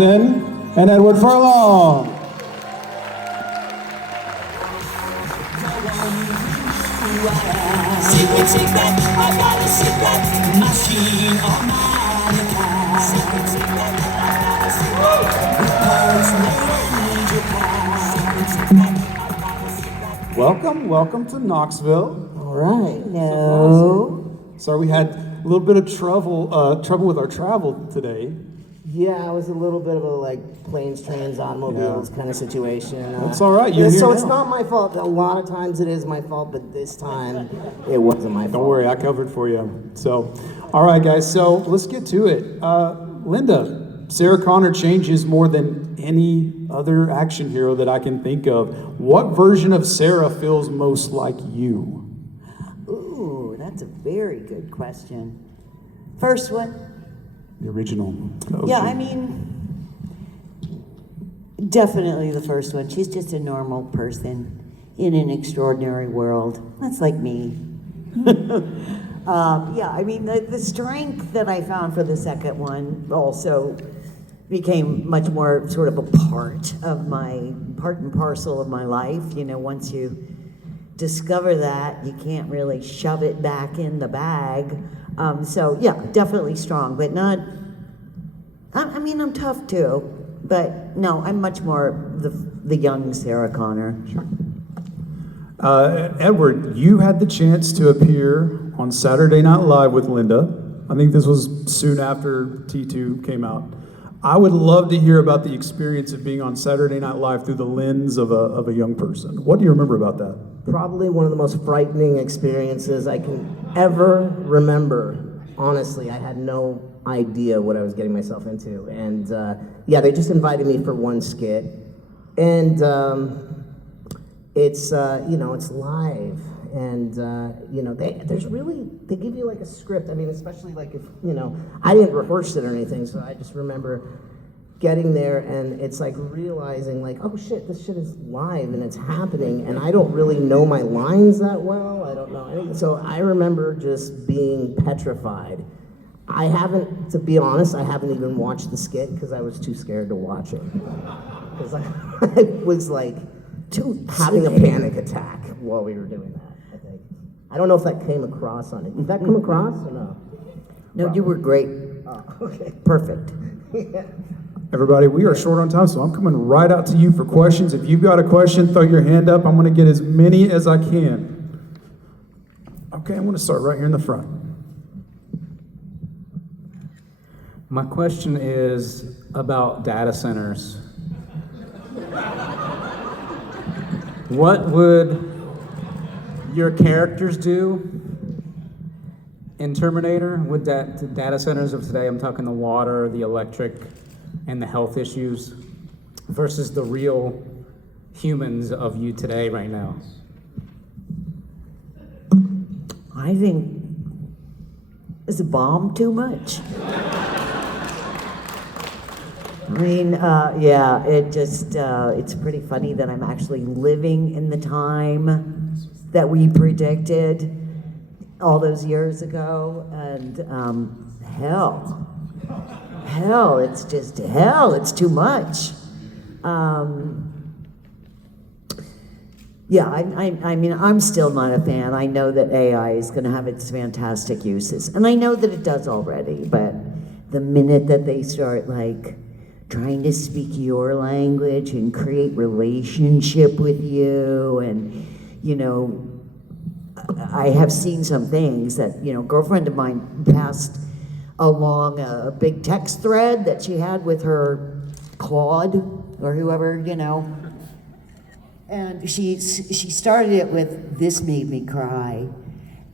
And Edward Furlong. Secret, secret, I got a secret machine on my account. Secret, secret, I got a secret. Welcome to Knoxville. All right. No. Sorry, we had a little bit of trouble with our travel today. Yeah, it was a little bit of a planes, trains, automobiles kind of situation. That's all right. You're here so now. It's not my fault. A lot of times it is my fault, but this time it wasn't my fault. Don't worry, I covered for you. So, all right, guys. So let's get to it. Linda, Sarah Connor changes more than any other action hero that I can think of. What version of Sarah feels most like you? Ooh, that's a very good question. First one. The original. Yeah, I mean, definitely the first one. She's just a normal person in an extraordinary world. That's like me. Yeah, I mean, the strength that I found for the second one also became much more sort of a part and parcel of my life. You know, once you discover that, you can't really shove it back in the bag. So yeah, definitely strong, but not, I mean, I'm tough too, but no, I'm much more the young Sarah Connor. Sure. Edward, you had the chance to appear on Saturday Night Live with Linda. I think this was soon after T2 came out. I would love to hear about the experience of being on Saturday Night Live through the lens of a young person. What do you remember about that? Probably one of the most frightening experiences I can ever remember. Honestly, I had no idea what I was getting myself into. And yeah, they just invited me for one skit. And it's, it's live. And, they give you like a script. I mean, especially like if, I didn't rehearse it or anything. So I just remember getting there and it's like realizing like, oh shit, this shit is live and it's happening and I don't really know my lines that well. I don't know anything. So I remember just being petrified. To be honest, I haven't even watched the skit because I was too scared to watch it. Because I was like having a panic attack while we were doing that, I think. I don't know if that came across on it. Did that come across or no? No, you were great. Oh, okay. Perfect. Yeah. Everybody, we are short on time, so I'm coming right out to you for questions. If you've got a question, throw your hand up. I'm going to get as many as I can. Okay, I'm going to start right here in the front. My question is about data centers. What would your characters do in Terminator with that data centers of today? I'm talking the water, the electric, and the health issues versus the real humans of you today right now. I think, is a bomb too much? I mean, yeah, it's pretty funny that I'm actually living in the time that we predicted all those years ago, and hell, it's just hell, it's too much. Yeah, I mean, I'm still not a fan. I know that AI is gonna have its fantastic uses, and I know that it does already, but the minute that they start trying to speak your language and create relationship with you, and I have seen some things that, a girlfriend of mine passed along a big text thread that she had with her Claude or whoever, and she started it with, "This made me cry,"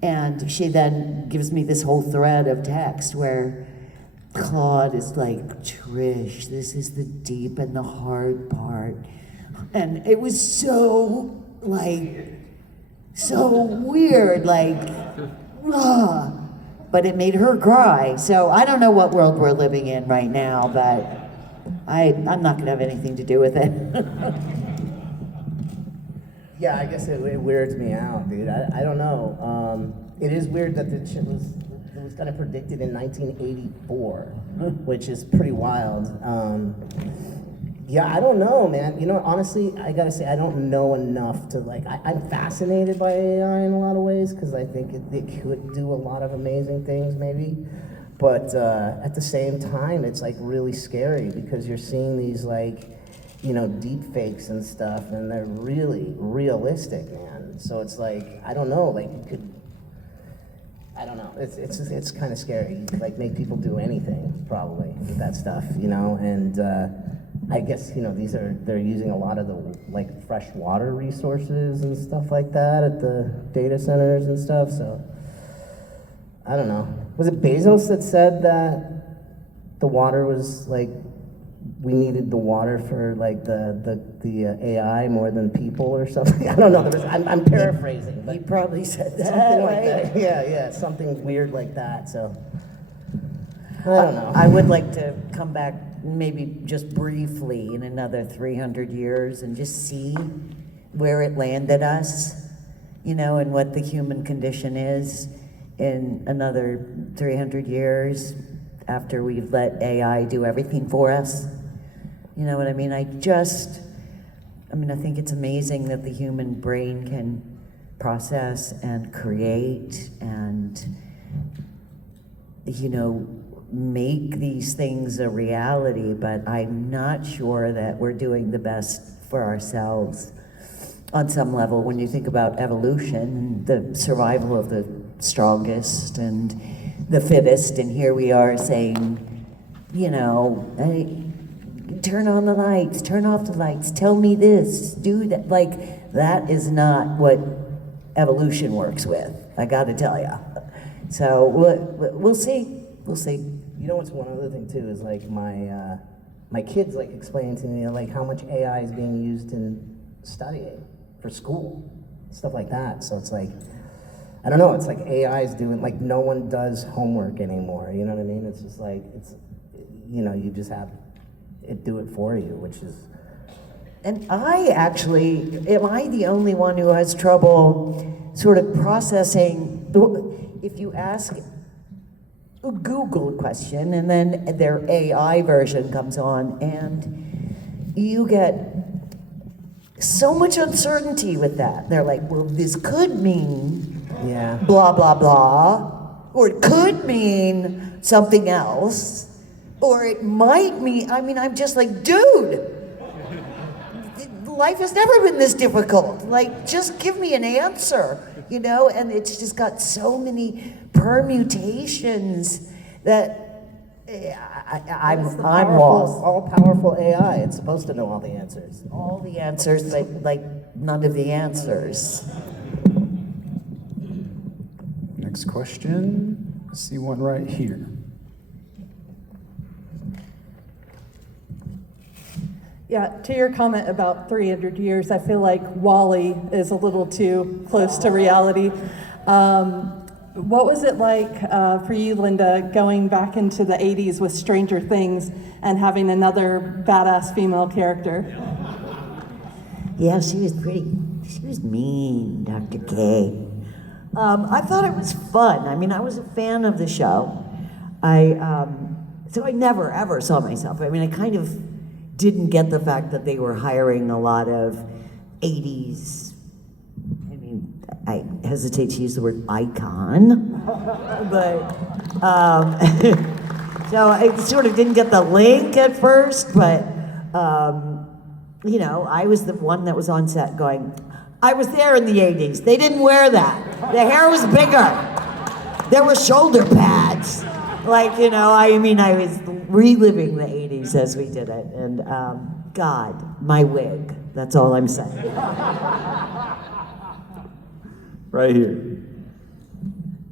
and she then gives me this whole thread of text where Claude is like, "Trish, this is the deep and the hard part," and it was so weird, but it made her cry. So I don't know what world we're living in right now, but I'm not gonna have anything to do with it. Yeah, I guess it weirds me out, dude. I don't know. It is weird that the was kind of predicted in 1984, which is pretty wild. Yeah, I don't know, man. You know, honestly, I gotta say, I don't know enough to like. I'm fascinated by AI in a lot of ways because I think it could do a lot of amazing things, maybe. But at the same time, it's like really scary because you're seeing these like, you know, deep fakes and stuff, and they're really realistic, man. So it's like, I don't know, like you could. I don't know. It's kind of scary. You could like make people do anything probably with that stuff, you know, and. I guess, you know, they're using a lot of the like fresh water resources and stuff like that at the data centers and stuff, so I don't know. Was it Bezos that said that the water was like, we needed the water for like the AI more than people or something? I don't know. I'm paraphrasing, but He probably said that, something like right? that. Yeah, something weird like that, so I don't know. I would like to come back maybe just briefly in another 300 years and just see where it landed us, you know, and what the human condition is in another 300 years after we've let AI do everything for us. You know what I mean? I think it's amazing that the human brain can process and create and, you know, make these things a reality, but I'm not sure that we're doing the best for ourselves on some level. When you think about evolution, the survival of the strongest and the fittest, and here we are saying, you know, hey, turn on the lights, turn off the lights, tell me this, do that. Like, that is not what evolution works with, I gotta tell you. So we'll see. We'll see. You know what's one other thing too is like my kids like explaining to me like how much AI is being used in studying for school, stuff like that. So it's like, I don't know, it's like AI is doing, like no one does homework anymore, you know what I mean? It's just like, it's, you know, you just have it do it for you, which is. And am I the only one who has trouble sort of processing, if you ask a Google question and then their AI version comes on and you get so much uncertainty with that. They're like, well, this could mean blah, blah, blah, or it could mean something else, or it might mean, I'm just like, dude, life has never been this difficult. Like, just give me an answer, you know? And it's just got so many permutations that I'm lost. All-powerful AI. It's supposed to know all the answers. All the answers, like none of the answers. Next question. I see one right here. Yeah, to your comment about 300 years, I feel like Wall-E is a little too close to reality. What was it like for you, Linda, going back into the 80s with Stranger Things and having another badass female character? Yeah, she was mean, Dr. K. I thought it was fun. I was a fan of the show. So I never ever saw myself. I kind of didn't get the fact that they were hiring a lot of 80s, I hesitate to use the word icon, but, so I sort of didn't get the link at first, but, I was the one that was on set going, I was there in the 80s. They didn't wear that. The hair was bigger. There were shoulder pads. I was reliving the 80s as we did it. And God, my wig. That's all I'm saying. Right here.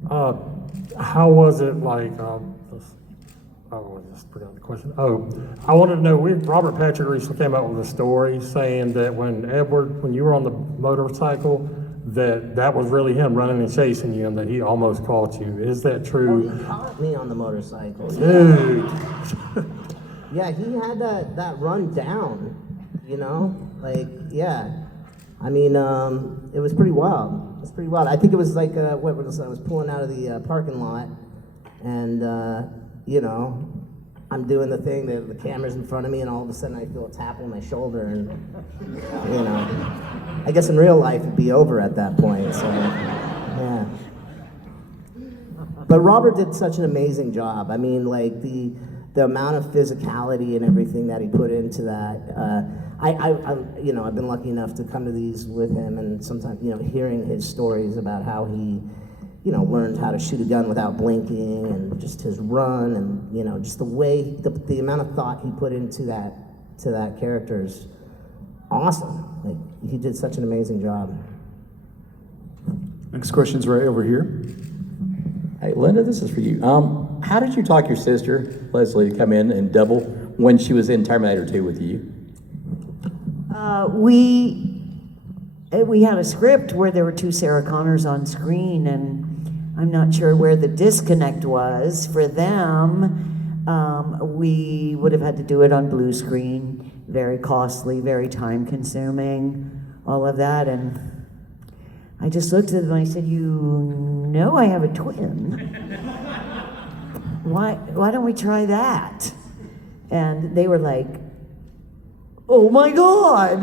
How was it like? Just forgot the question. Oh, I wanted to know. Robert Patrick recently came out with a story saying that when you were on the motorcycle, that was really him running and chasing you, and that he almost caught you. Is that true? Oh, he caught me on the motorcycle. Dude. Yeah, he had that run down, you know? It was pretty wild. I think it was like, I was pulling out of the parking lot, And, you know, I'm doing the thing, the camera's in front of me, and all of a sudden I feel a tap on my shoulder, and, you know, I guess in real life it'd be over at that point, so, yeah. But Robert did such an amazing job. I mean, like, the amount of physicality and everything that he put into that, you know, I've been lucky enough to come to these with him, and sometimes, you know, hearing his stories about how he, you know, learned how to shoot a gun without blinking, and just his run, and, you know, just the way, the amount of thought he put into that character is awesome. Like, he did such an amazing job. Next question's right over here. Hey, Linda, this is for you. How did you talk your sister, Leslie, to come in and double when she was in Terminator 2 with you? We had a script where there were two Sarah Connors on screen, and I'm not sure where the disconnect was. For them, we would have had to do it on blue screen, very costly, very time consuming, all of that. And I just looked at them and I said, "You know I have a twin. Why don't we try that?" And they were like, "Oh my God."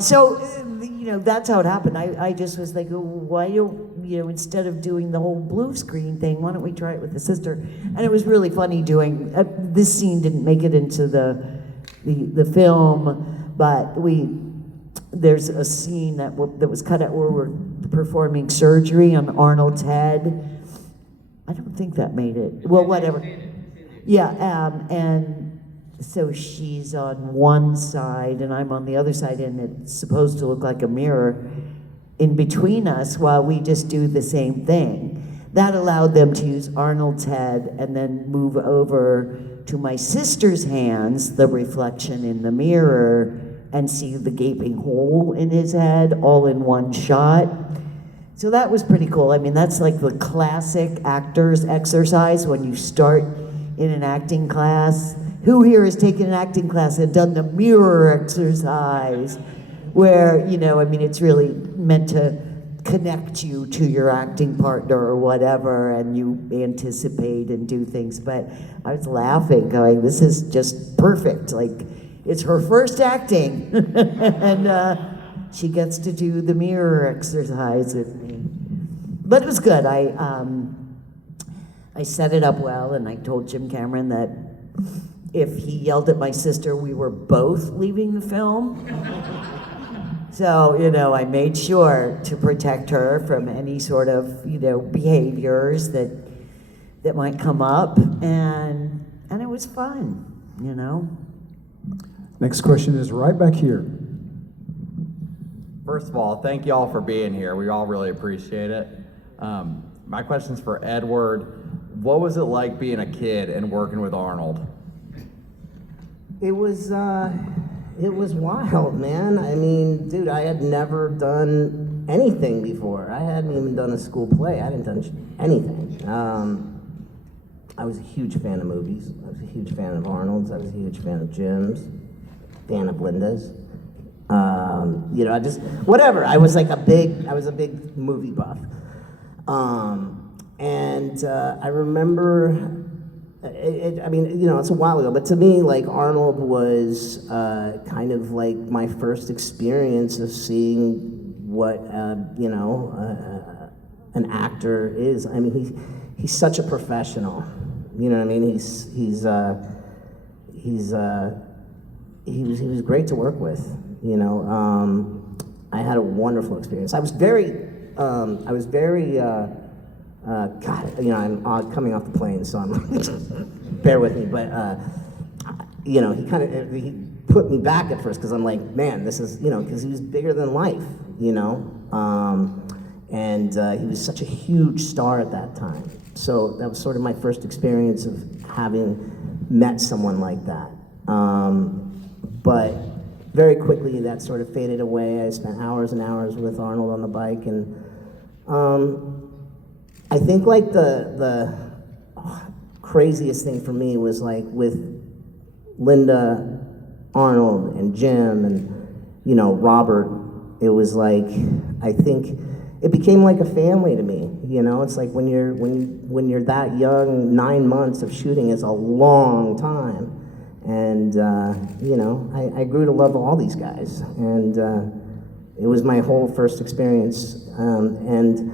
So, you know, that's how it happened. I just was like, "Oh, why don't, you know, instead of doing the whole blue screen thing, why don't we try it with the sister?" And it was really funny doing, this scene didn't make it into the film, but there's a scene that was cut out where we're performing surgery on Arnold's head. I don't think that made it. Well, whatever. Yeah, and so she's on one side and I'm on the other side, and it's supposed to look like a mirror in between us while we just do the same thing. That allowed them to use Arnold's head and then move over to my sister's hands, the reflection in the mirror, and see the gaping hole in his head all in one shot. So that was pretty cool. I mean, that's like the classic actor's exercise when you start in an acting class. Who here has taken an acting class and done the mirror exercise? Where, you know, I mean, it's really meant to connect you to your acting partner or whatever, and you anticipate and do things. But I was laughing, going, this is just perfect. Like, it's her first acting, and she gets to do the mirror exercise with me. But it was good. I set it up well, and I told Jim Cameron that if he yelled at my sister, we were both leaving the film. So, you know, I made sure to protect her from any sort of, you know, behaviors that might come up, and it was fun, you know. Next question is right back here. First of all, thank you all for being here. We all really appreciate it. My question's for Edward. What was it like being a kid and working with Arnold? It was wild, man. I mean, dude, I had never done anything before. I hadn't even done a school play. I hadn't done anything. I was a huge fan of movies. I was a huge fan of Arnold's. I was a huge fan of Jim's, fan of Linda's. You know, I just, whatever. I was a big movie buff. I remember, I mean, you know, it's a while ago, but to me, like, Arnold was kind of like my first experience of seeing what, you know, an actor is. I mean, he's such a professional. You know what I mean? He was great to work with. You know, I had a wonderful experience. I was very. God, you know, I'm coming off the plane, so I'm bear with me. But you know, he put me back at first because I'm like, man, this is, you know, because he was bigger than life, you know, and he was such a huge star at that time. So that was sort of my first experience of having met someone like that. But very quickly that sort of faded away. I spent hours and hours with Arnold on the bike, and I think like the craziest thing for me was like with Linda, Arnold, and Jim, and, you know, Robert. It was like, I think it became like a family to me. You know, it's like when you're that young, 9 months of shooting is a long time. And, you know, I grew to love all these guys. And it was my whole first experience. And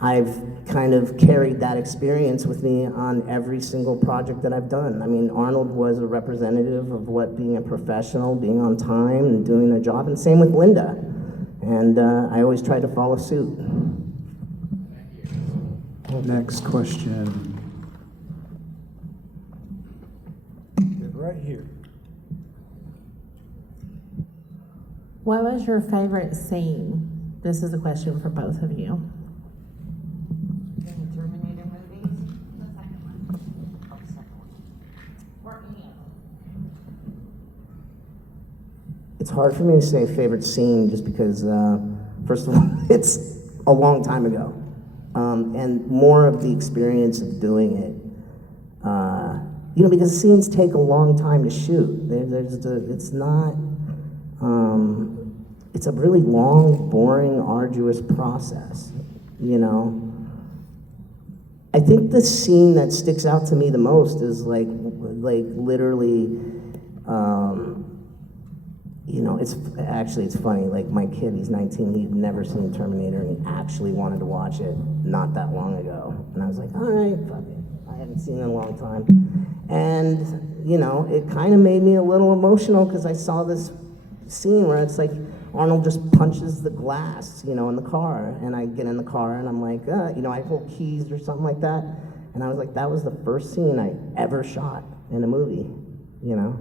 I've kind of carried that experience with me on every single project that I've done. I mean, Arnold was a representative of what being a professional, being on time and doing their job, and same with Linda. And I always tried to follow suit. Next question. Right here. What was your favorite scene? This is a question for both of you. Terminator movies? It's hard for me to say favorite scene just because, first of all, it's a long time ago. And more of the experience of doing it. You know, because scenes take a long time to shoot. It's not, it's a really long, boring, arduous process, you know? I think the scene that sticks out to me the most is like literally, you know, it's funny, like my kid, he's 19, he'd never seen Terminator, and he actually wanted to watch it not that long ago. And I was like, all right, fuck it. I haven't seen it in a long time. And, you know, it kind of made me a little emotional because I saw this scene where it's like Arnold just punches the glass, you know, in the car. And I get in the car and I'm like, you know, I hold keys or something like that. And I was like, that was the first scene I ever shot in a movie, you know?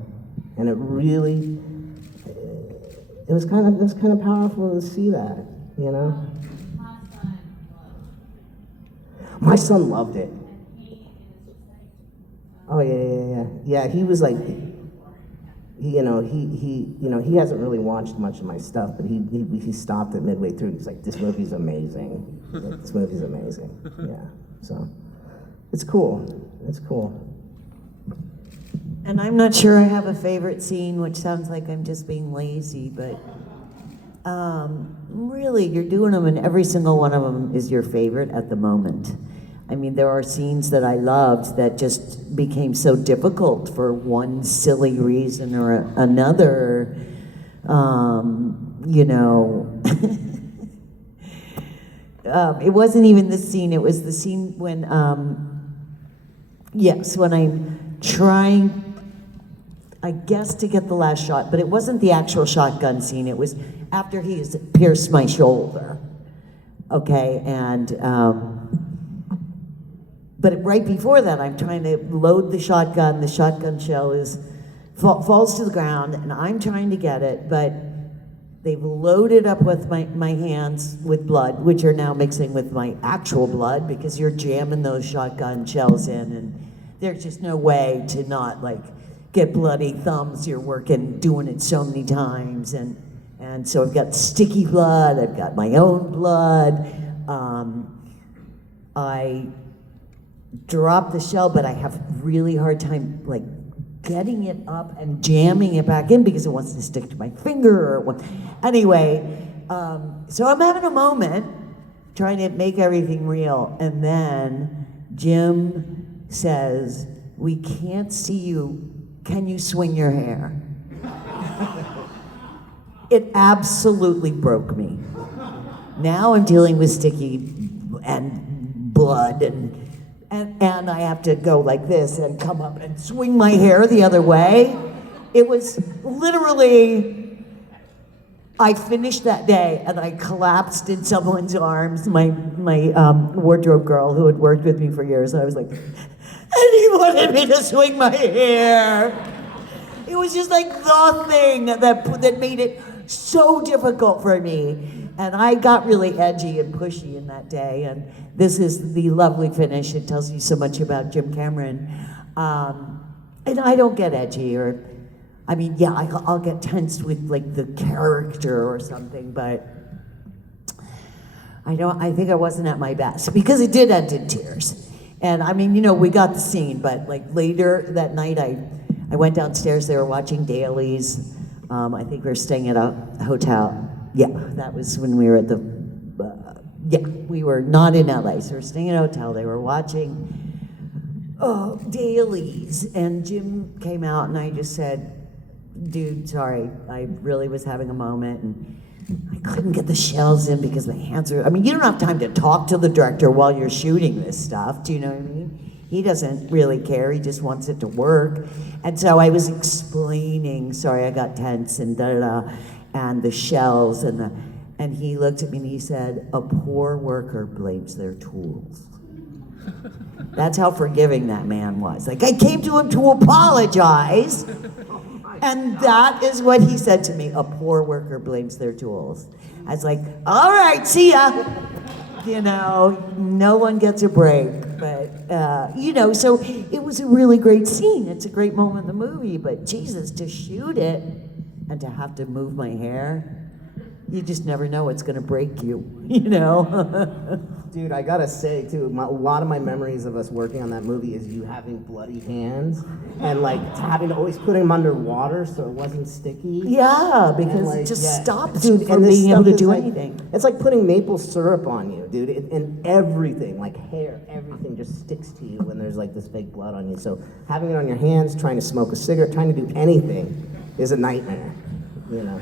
And it really, it was kind of powerful to see that, you know? My son loved it. Oh yeah. He was like, he hasn't really watched much of my stuff, but he stopped it midway through. He's like, this movie's amazing. He's like, this movie's amazing. Yeah. So, it's cool. It's cool. And I'm not sure I have a favorite scene, which sounds like I'm just being lazy, but really, you're doing them, and every single one of them is your favorite at the moment. I mean, there are scenes that I loved that just became so difficult for one silly reason or another. You know, it wasn't even the scene, it was the scene when, when I'm trying, I guess, to get the last shot, but it wasn't the actual shotgun scene, it was after he has pierced my shoulder. Okay, and, but right before that, I'm trying to load the shotgun shell falls to the ground, and I'm trying to get it, but they've loaded up with my hands with blood, which are now mixing with my actual blood, because you're jamming those shotgun shells in, and there's just no way to not, like, get bloody thumbs. You're doing it so many times, and so I've got sticky blood, I've got my own blood. I drop the shell, but I have really hard time, like, getting it up and jamming it back in because it wants to stick to my finger or what. Anyway, so I'm having a moment trying to make everything real, and then Jim says, "We can't see you. Can you swing your hair?" It absolutely broke me. Now I'm dealing with sticky and blood, and I have to go like this and come up and swing my hair the other way. It was literally, I finished that day and I collapsed in someone's arms, my wardrobe girl who had worked with me for years. I was like, and he wanted me to swing my hair. It was just like the thing that made it so difficult for me. And I got really edgy and pushy in that day, and this is the lovely finish. It tells you so much about Jim Cameron. And I don't get edgy, or, I mean, yeah, I'll get tensed with, like, the character or something, but I think I wasn't at my best, because it did end in tears. And I mean, you know, we got the scene, but like later that night, I went downstairs, they were watching dailies. I think we were staying at a hotel. Yeah, that was when we were at we we were not in LA, so we're staying in a hotel. They were watching dailies, and Jim came out, and I just said, dude, sorry, I really was having a moment, and I couldn't get the shells in because my hands are, I mean, you don't have time to talk to the director while you're shooting this stuff, do you know what I mean? He doesn't really care, he just wants it to work. And so I was explaining, sorry, I got tense and da-da-da, and the shells, and he looked at me and he said, a poor worker blames their tools. That's how forgiving that man was. Like, I came to him to apologize, and that is what he said to me. A poor worker blames their tools. I was like, all right, see ya. You know, no one gets a break. But, you know, so it was a really great scene. It's a great moment in the movie, but Jesus, to shoot it and to have to move my hair, you just never know what's gonna break you, you know? Dude, I gotta say too, a lot of my memories of us working on that movie is you having bloody hands and like having to always put them under water so it wasn't sticky. Yeah, because like, it just yeah. stops Dude, you from and this being able stuff to is do like- anything. It's like putting maple syrup on you, dude, and everything, like hair, everything just sticks to you when there's like this fake blood on you. So having it on your hands, trying to smoke a cigarette, trying to do anything is a nightmare. You know,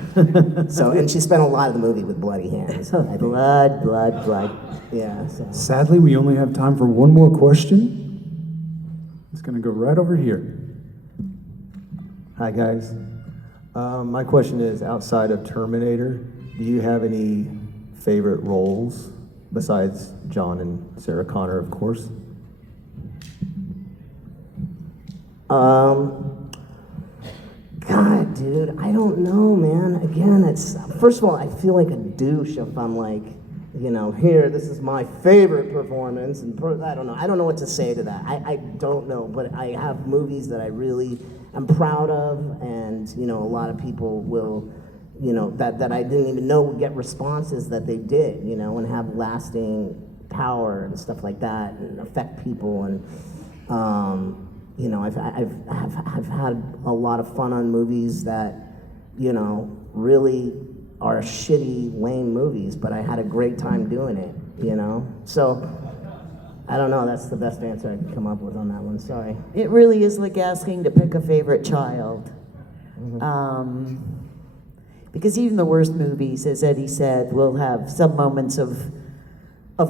so and she spent a lot of the movie with bloody hands. I think. Blood. Yeah. So. Sadly, we only have time for one more question. It's gonna go right over here. Hi guys. My question is, outside of Terminator, do you have any favorite roles besides John and Sarah Connor, of course? God, dude, I don't know, man. Again, it's first of all, I feel like a douche if I'm like, you know, here, this is my favorite performance, and I don't know what to say to that. I don't know, but I have movies that I really am proud of, and you know, a lot of people will, you know, that I didn't even know would get responses that they did, you know, and have lasting power and stuff like that, and affect people, and you know, I've had a lot of fun on movies that, you know, really are shitty, lame movies, but I had a great time doing it, you know? So, I don't know, that's the best answer I can come up with on that one, sorry. It really is like asking to pick a favorite child. Because even the worst movies, as Eddie said, will have some moments of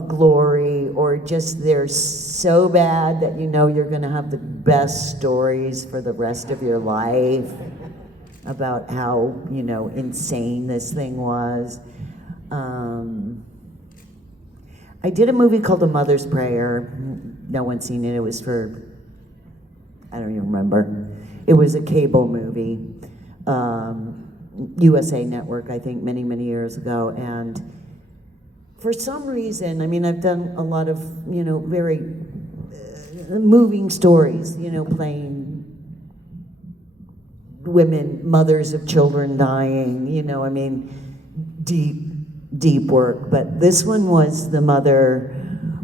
glory, or just they're so bad that you know you're gonna have the best stories for the rest of your life about how, you know, insane this thing was. I did a movie called A Mother's Prayer. No one's seen it. It was for, I don't even remember. It was a cable movie, USA Network, I think, many, many years ago. And for some reason, I mean, I've done a lot of, you know, very moving stories, you know, playing women, mothers of children dying, you know, I mean, deep work. But this one was the mother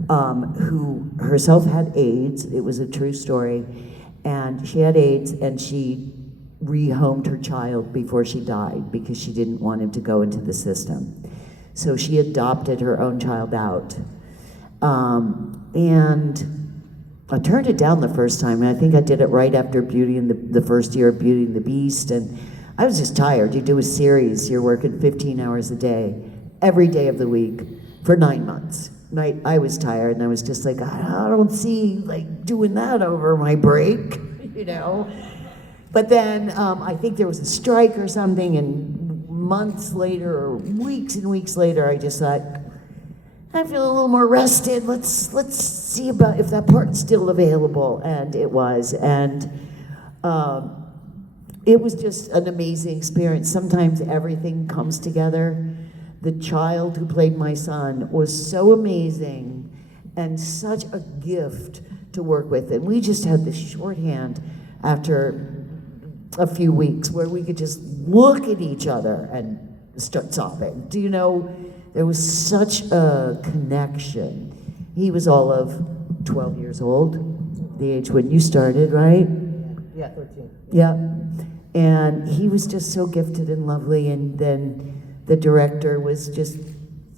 who herself had AIDS. It was a true story. And she had AIDS, and she rehomed her child before she died because she didn't want him to go into the system. So she adopted her own child out. And I turned it down the first time, and I think I did it right after the first year of Beauty and the Beast, and I was just tired. You do a series, you're working 15 hours a day, every day of the week, for 9 months. I was tired, and I was just like, I don't see like doing that over my break, you know? But then I think there was a strike or something, and months later, or weeks and weeks later, I just thought, I feel a little more rested. Let's see about if that part's still available, and it was, and it was just an amazing experience. Sometimes everything comes together. The child who played my son was so amazing and such a gift to work with, and we just had this shorthand after a few weeks where we could just look at each other and start sobbing. Do you know, there was such a connection. He was all of 12 years old, the age when you started, right? Yeah, 13. Yeah. And he was just so gifted and lovely, and then the director was just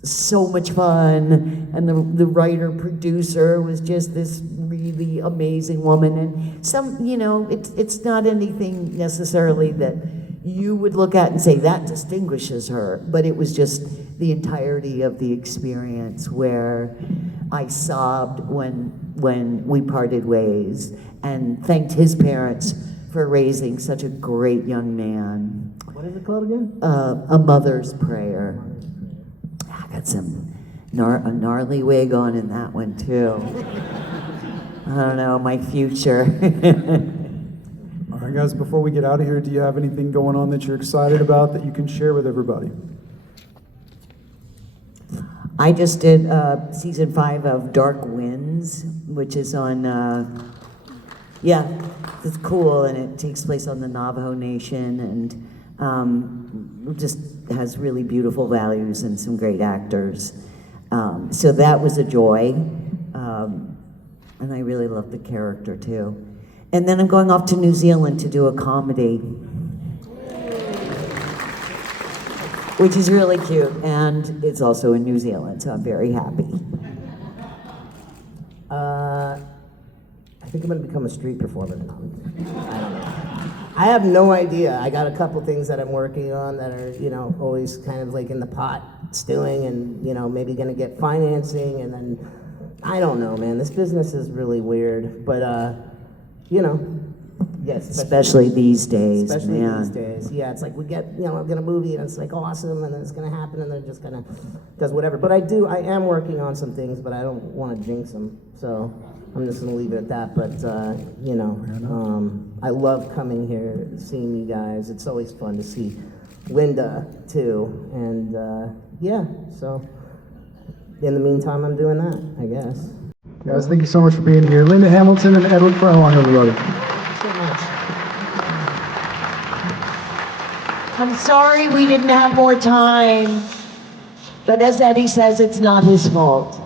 so much fun, and the writer producer was just this really amazing woman. And some, you know, it's not anything necessarily that you would look at and say that distinguishes her, but it was just the entirety of the experience where I sobbed when we parted ways and thanked his parents for raising such a great young man. What is it called again? A Mother's Prayer. I got some a gnarly wig on in that one too. I don't know, my future. All right, guys, before we get out of here, do you have anything going on that you're excited about that you can share with everybody? I just did season 5 of Dark Winds, which is on, yeah, it's cool, and it takes place on the Navajo Nation, and just has really beautiful values and some great actors. So that was a joy, and I really love the character too. And then I'm going off to New Zealand to do a comedy, which is really cute, and it's also in New Zealand, so I'm very happy. I think I'm gonna become a street performer now. I don't know. I have no idea. I got a couple things that I'm working on that are, you know, always kind of like in the pot stewing, and, you know, maybe gonna get financing, and then, I don't know, man. This business is really weird, but, you know, yes. Especially these days, Especially man. these days. Yeah, it's like we get, you know, I get a movie and it's like awesome, and then it's gonna happen, and then it just kind of does whatever. But I am working on some things, but I don't want to jinx them, so I'm just gonna leave it at that. But you know, I love coming here, seeing you guys. It's always fun to see Linda too, and yeah. So in the meantime, I'm doing that, I guess. Guys, thank you so much for being here. Linda Hamilton and Edward Furlong, everybody. So much. I'm sorry we didn't have more time, but as Eddie says, it's not his fault.